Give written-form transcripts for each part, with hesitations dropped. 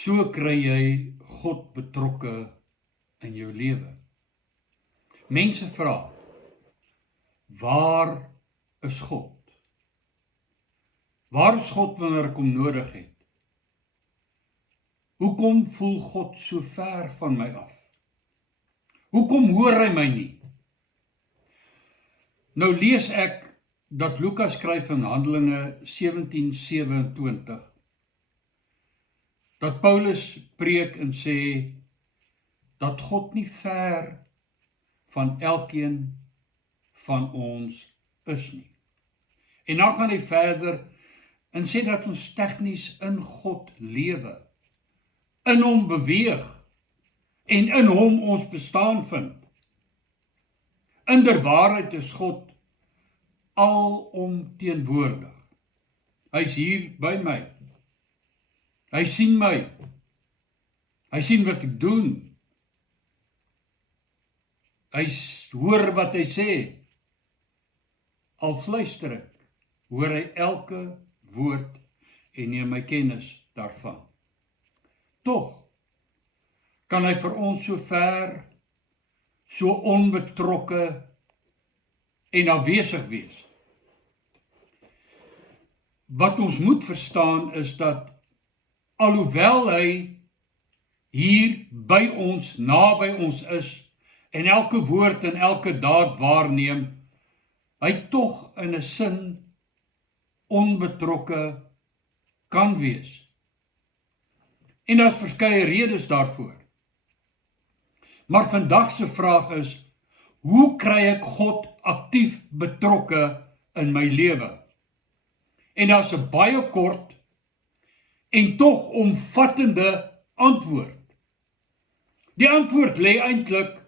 So kry jy God betrokke in jou lewe. Mense vra, waar is God? Waar is God wanneer ek hom nodig het? Hoekom voel God so ver van my af? Hoekom hoor hy my nie? Nou lees ek dat Lukas skryf in Handelinge 17:27, dat Paulus preek en sê, dat God nie ver van elkeen van ons is nie. En dan gaan hy verder en sê dat ons tegnies in God lewe, in hom beweeg en in hom ons bestaan vind. Inderwaarheid is God alomteenwoordig. Hy's hier by my. Hy sien my. Hy sien wat ek doen. Hy hoor wat hy sê. Al fluister ek, hoor hy elke woord en neem my kennis daarvan. Tog kan hy vir ons so ver, so onbetrokke en afwesig wees. Wat ons moet verstaan is dat, alhoewel hy hier by ons, naby ons is, en elke woord en elke daad waarneem, hy tog in 'n sin onbetrokke kan wees. En daar's verskeie redes daarvoor. Maar vandag se vraag is, hoe kry ek God aktief betrokke in my lewe? En daar's 'n baie kort en tog omvattende antwoord. Die antwoord lê eintlik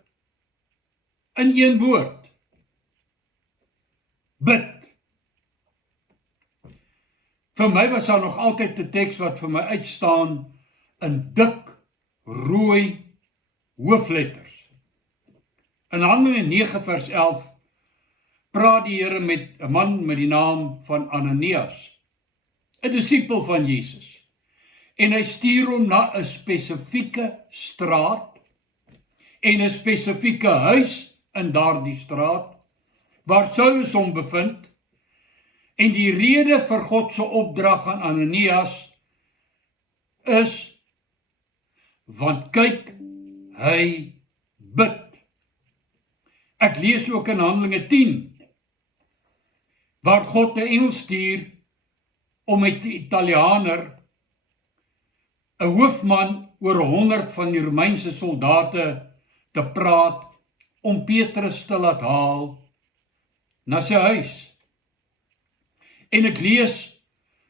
in een woord. Bid. Vir my was daar nog altyd 'n teks wat vir my uitstaan in dik, rooi hoofletters. In Handelinge 9 vers 11 praat die Here met 'n man met die naam van Ananias, 'n disipel van Jesus. En hy stuur hom na 'n spesifieke straat en 'n spesifieke huis in daardie straat, waar Saulus hom bevind, en die rede vir God se opdrag aan Ananias is, want kyk, hy bid. Ek lees ook in Handelinge 10, waar God 'n engel stuur om met die Italianer, 'n hoofman oor 100 van die Romeinse soldate, te praat om Petrus te laat haal na sy huis. En ek lees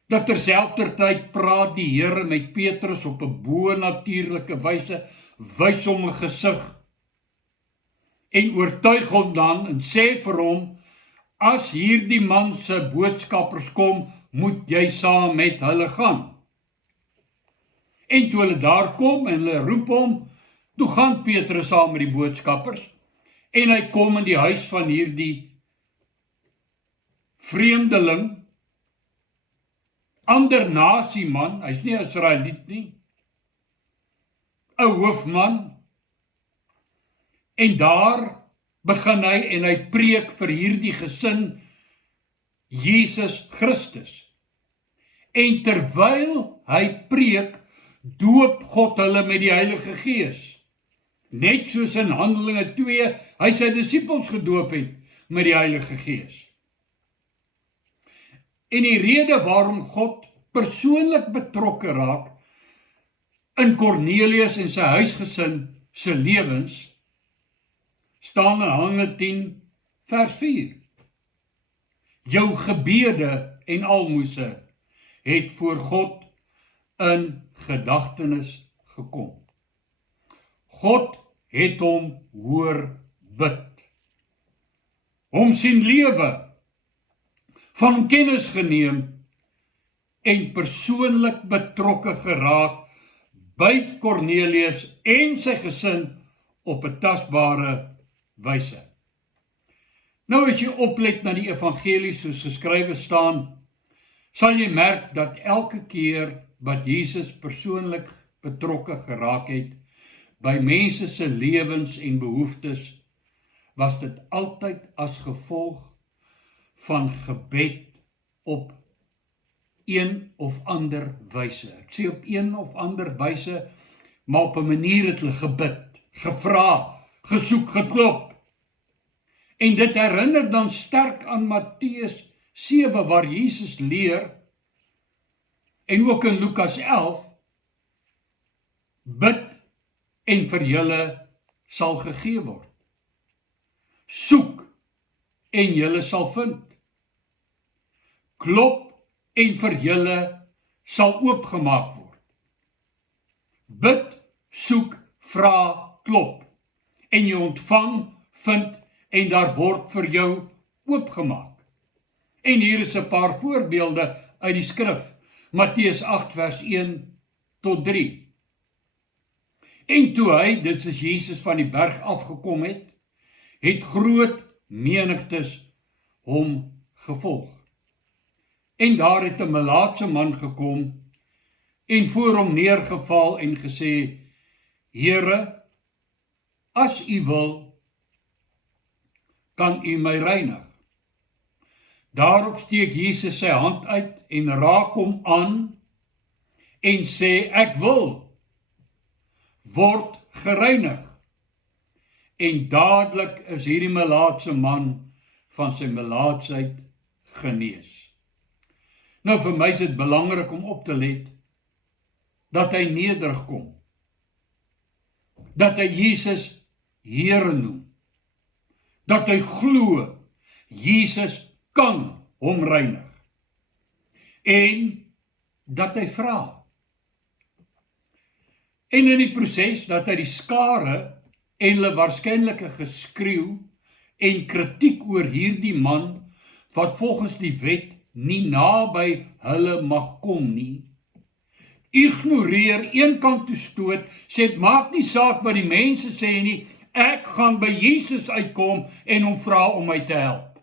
dat terselfdertyd praat die Here met Petrus op 'n bonatuurlike wyse, wys hom 'n gesig en oortuig hom dan en sê vir hom, as hierdie man se boodskappers kom, moet jy saam met hulle gaan. En toe hulle daar kom en hulle roep hom, toe gaan Petrus saam met die boodskappers, en hy kom in die huis van hierdie vreemdeling, ander nasie man, hy's nie Israeliet nie, 'n hoofman, en daar begin hy en hy preek vir hierdie gesin Jesus Christus. En terwyl hy preek, doop God hulle met die Heilige Gees. Net soos in Handelinge 2, hy sy disippels gedoop het met die Heilige Gees. En die rede waarom God persoonlik betrokke raak in Kornelius en sy huisgesin se lewens, staan in Handelinge 10 vers 4. Jou gebede en almoses het voor God in gedagtenis gekom. God het hom hoor bid, hom sien lewe, van hom kennis geneem en persoonlik betrokke geraak by Kornelius en sy gesin op 'n tasbare wyse. Nou as jy oplet na die evangelie soos geskrywe staan, sal jy merk dat elke keer wat Jesus persoonlik betrokke geraak het by mense se lewens en behoeftes, was dit altyd as gevolg van gebed op een of ander wyse. Ek sê op een of ander wyse, maar op 'n manier het hulle gebid, gevra, gesoek, geklop. En dit herinner dan sterk aan Matteus 7, waar Jesus leer, en ook in Lukas 11, bid en vir julle sal gegee word. Soek en julle sal vind. Klop en vir julle sal oopgemaak word. Bid, soek, vra, klop. En jy ontvang, vind en daar word vir jou oopgemaak. En hier is 'n paar voorbeelde uit die skrif. Matteus 8 vers 1 tot 3. En toe hy, dit is Jesus, van die berg afgekom het groot menigtes hom gevolg. En daar het 'n melaatse man gekom en voor hom neergeval en gesê, Here, as u wil, kan u my reinig. Daarop steek Jesus sy hand uit en raak hom aan en sê, ek wil, word gereinig. En dadelik is hierdie melaatse man van sy melaatsheid genees. Nou vir my is dit belangrik om op te let, dat hy nederig kom, dat hy Jesus Here noem, dat hy glo, Jesus kan hom reinig, en dat hy vra. En in die proses dat hy die skare en hulle waarskynlike geskreeu en kritiek oor hierdie man, wat volgens die wet nie naby hulle mag kom nie, ignoreer, een kant toe stoot, sê, maak nie saak wat die mense sê nie, ek gaan by Jesus uitkom en hom vra om my te help.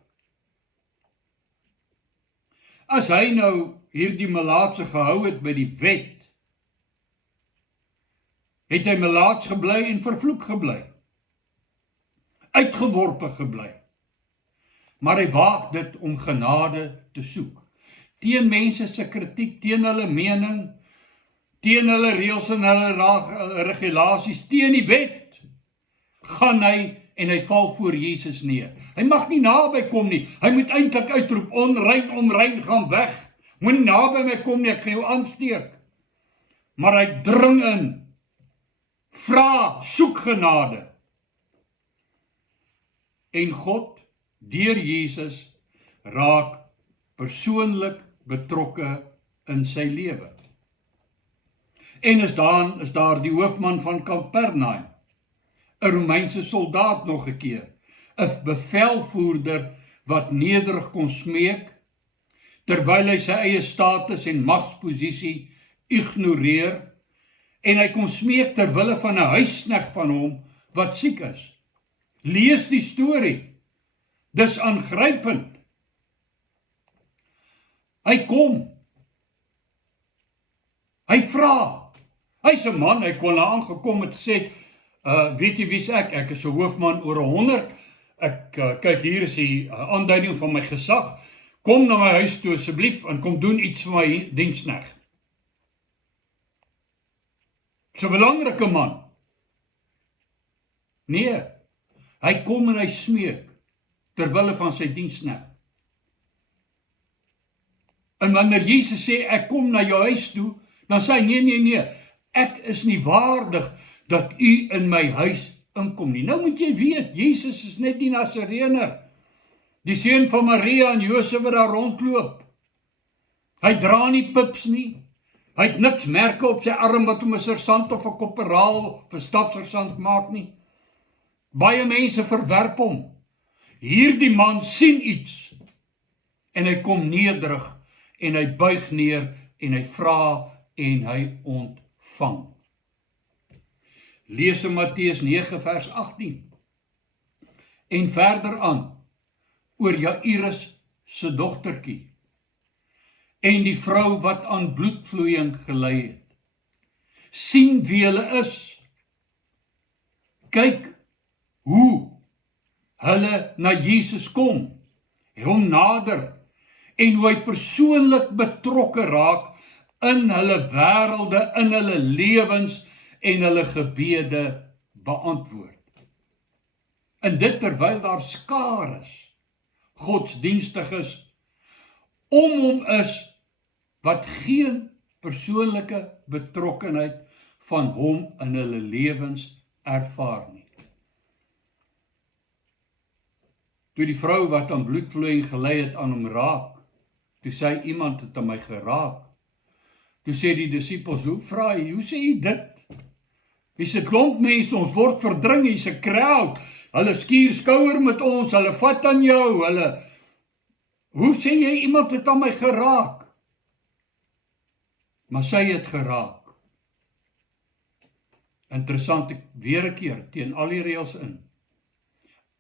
As hy nou hierdie melaatse gehou het by die wet, het hy melaats gebly en vervloek gebly, uitgeworpe gebly. Maar hy waag dit om genade te soek. Teen mense se kritiek, teen hulle mening, teen hulle reëls en hulle regulasies, teen die wet, gaan hy en hy val voor Jesus neer. Hy mag nie naby kom nie. Hy moet eintlik uitroep, onrein, onrein, gaan weg. Moenie naby my kom nie, ek gaan jou aansteek. Maar hy dring in, vra, soek genade. En God, deur Jesus, raak persoonlik betrokke in sy lewe. En is daar die hoofman van Kapernaum, 'n Romeinse soldaat nog 'n keer, 'n bevelvoerder wat nederig kon smeek, terwyl hy sy eie status en magsposisie ignoreer, en hy kon smeek terwille van 'n huisknegt van hom wat siek is. Lees die storie, dis aangrypend. Hy kom, hy vra, hy's 'n man, hy kon daar aangekom het gesê, weet jy wie's ek? Ek is 'n hoofman oor 100, ek kyk, hier is die aanduiding van my gesag, kom na my huis toe asseblief, en kom doen iets vir my diensknegt. Dis 'n belangrike man. Nee, hy kom en hy smeek, terwille van sy diensknegt. En wanneer Jesus sê, ek kom na jou huis toe, dan sê hy, nee, ek is nie waardig dat u in my huis inkom nie. Nou moet jy weet, Jesus is net die Nasarener, die seun van Maria en Josef wat daar rondloop. Hy dra nie pips nie, hy het niks merke op sy arm wat hom 'n sersant of 'n korporaal of 'n stafsersant maak nie. Baie mense verwerp hom. Hierdie man sien iets, en hy kom nederig, en hy buig neer, en hy vra, en hy ontvang. Lees in Matteus 9 vers 18. En verder aan, oor Jairus se dogtertjie, en die vrou wat aan bloedvloeiing gely het. sien wie hulle is. Kyk hoe hulle na Jesus kom, hom nader, en hoe hy persoonlik betrokke raak in hulle wêrelde, in hulle lewens en hulle gebede beantwoord. En dit terwyl daar skares godsdienstiges om hom is, wat geen persoonlike betrokkenheid van hom in hulle lewens ervaar nie. Toe die vrou wat aan bloedvloeiing gelei het aan hom raak, toe sê iemand het aan my geraak, toe sê die disippels, hoe sê jy dit? Hier's 'n klomp mense, ons word verdring, hier's 'n crowd, hulle skuur skouer met ons, hulle vat aan jou, hoe sê jy iemand het aan my geraak? Maar sy het geraak. Interessant, weer 'n keer, teen al die reëls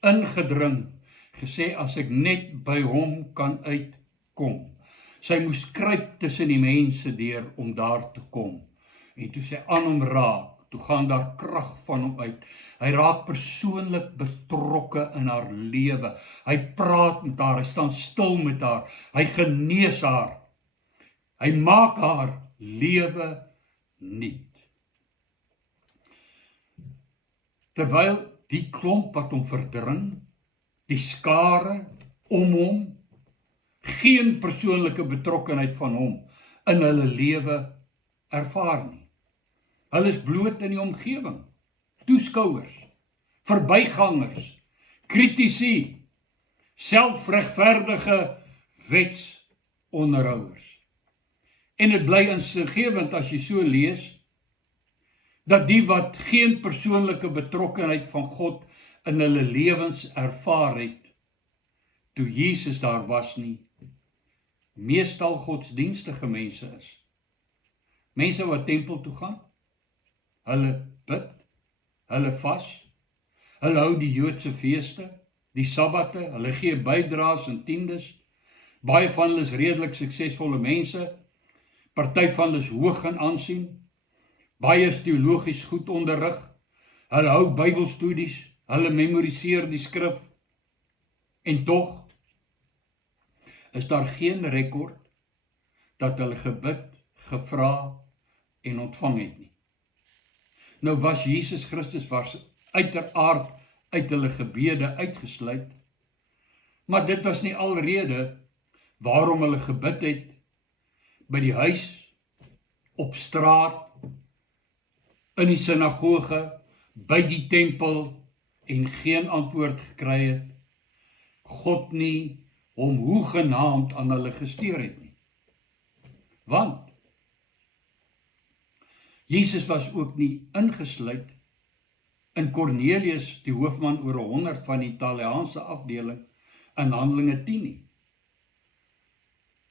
ingedring, gesê as ek net by hom kan uitkom. Sy moes kruip tussen die mense deur om daar te kom. En toe sy aan hom raak, toe gaan daar krag van hom uit. Hy raak persoonlik betrokke in haar lewe. Hy praat met haar, hy staan stil met haar, hy genees haar. Hy maak haar lewe nuut. Terwyl die klomp wat hom verdring, die skare om hom, geen persoonlike betrokkenheid van hom in hulle lewe ervaar nie. Hulle is bloot in die omgewing, toeskouers, verbygangers, kritici, selfregverdige wetsonderhouers. En dit bly insiggewend as jy so lees, dat die wat geen persoonlike betrokkenheid van God in hulle lewens ervaar het, toe Jesus daar was nie, meestal godsdienstige mense is. Mense wat tempel toe gaan, hulle bid, hulle vas, hulle hou die Joodse feeste, die sabbate, hulle gee bydraes en tiendes, baie van hulle is redelik suksesvolle mense, party van hulle is hoog in aansien, baie is teologies goed onderrig, hulle hou Bybelstudies, hulle memoriseer die skrif, en tog is daar geen rekord dat hulle gebid, gevra en ontvang het nie. Nou was Jesus Christus uiteraard uit hulle gebede uitgesluit, maar dit was nie alrede waarom hulle gebid het by die huis, op straat, in die sinagoge, by die tempel en geen antwoord gekry het, God nie hom hoegenaamd aan hulle gestuur het nie. Want Jesus was ook nie ingesluit in Cornelius, die hoofman oor 100 van die Italiaanse afdeling in Handelinge 10 nie.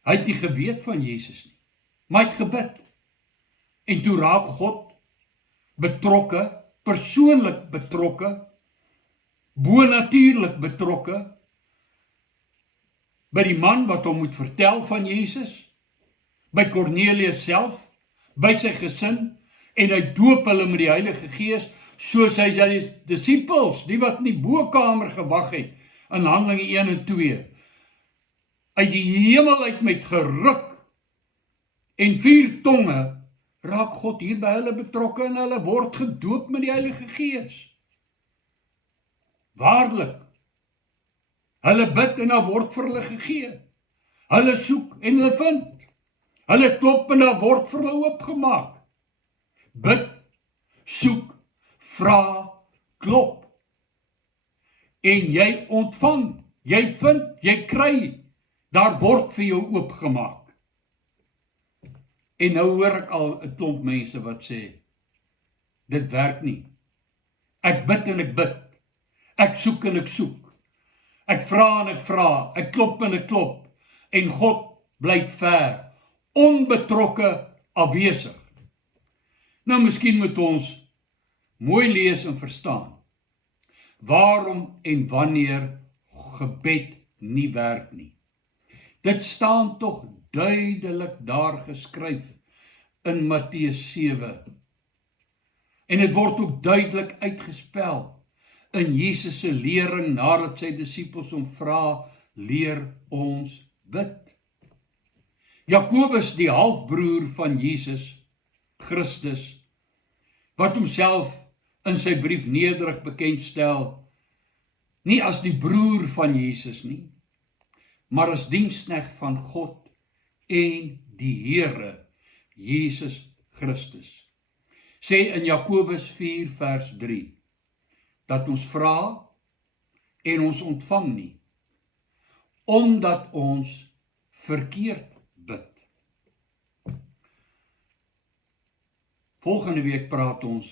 Hy het nie geweet van Jesus nie, maar hy het gebid. En toe raak God betrokke, persoonlik betrokke, bonatuurlik betrokke, by die man wat hom moet vertel van Jesus, by Cornelius self, by sy gesin, en hy doop hulle met die Heilige Gees, soos hy sy disippels, die wat in die bokamer gewag het, in Handelinge 1 en 2, uit die hemel uit met geruk, en 4 tonge, raak God hier by hulle betrokke, en hulle word gedoop met die Heilige Gees. Waarlik, hulle bid en daar word vir hulle gegee. Hulle soek en hulle vind. Hulle klop en daar word vir hulle oopgemaak. Bid, soek, vra, klop. En jy ontvang, jy vind, jy kry, daar word vir jou oopgemaak. En nou hoor ek al 'n klomp mense wat sê, dit werk nie. Ek bid en ek bid. Ek soek en ek soek. Ek vra en ek vra. Ek klop en ek klop. En God bly ver, onbetrokke, afwesig. Nou miskien moet ons mooi lees en verstaan waarom en wanneer gebed nie werk nie. Dit staan tog duidelik daar geskryf in Matteus 7 En dit word ook duidelik uitgespel in Jesus se lering nadat sy disippels hom vra, leer ons bid. Jakobus, die halfbroer van Jesus Christus, wat homself in sy brief nederig bekendstel, nie as die broer van Jesus nie, maar as diensknegt van God en die Here, Jesus Christus, sê in Jakobus 4 vers 3, dat ons vra en ons ontvang nie, omdat ons verkeerd bid. Volgende week praat ons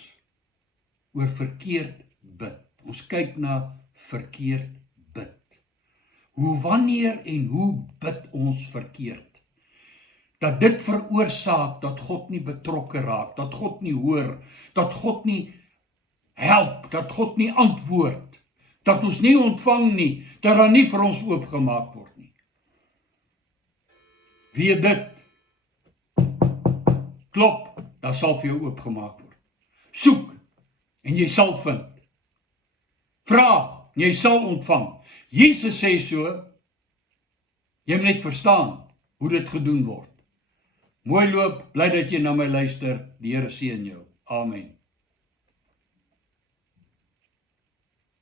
oor verkeerd bid. Ons kyk na verkeerd bid. Wanneer en hoe bid ons verkeerd? Dat dit veroorsaak dat God nie betrokke raak, dat God nie hoor, dat God nie help, dat God nie antwoord, dat ons nie ontvang nie, dat daar nie vir ons oopgemaak word nie. Weet dit, klop, daar sal vir jou oopgemaak word. Soek, en jy sal vind. Vra, en jy sal ontvang. Jesus sê so, jy moet net verstaan hoe dit gedoen word. Mooi loop, bly dat jy na my luister, die Here seën jou. Amen.